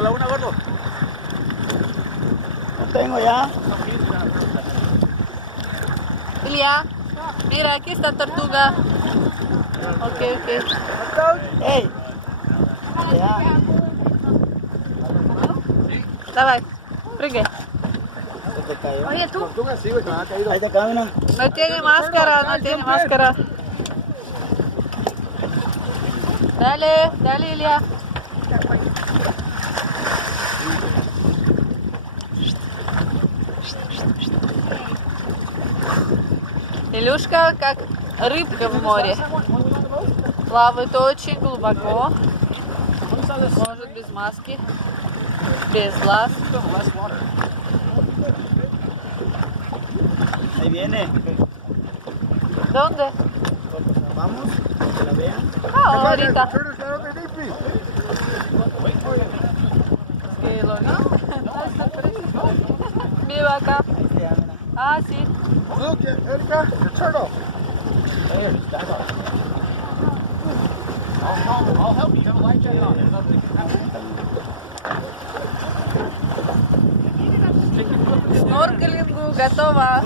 Para la una, gordo. No tengo ya. Ilia, mira, aquí está tortuga. Ok. ¡Ey! Ya. Давай, прыгай. Se te cayó. Oye, tú. Tortuga, sí, güey, que me ha caído. Ahí te cae una. No tiene máscara, no tiene máscara. Dale, dale, Ilia. Илюшка как рыбка в море. Плавает очень глубоко. Может без маски, без глаз. Ahí viene. ¿Dónde? Vamos, que la vean. Ah, ahorita. Turtle's not underneath me. Que lo vi. Viva acá. Ahí se llama. Ah, sí. Look, Erika, the turtle. There, back off. I'll help you. Have a life jacket on. There's nothing. Сноркелингу готово.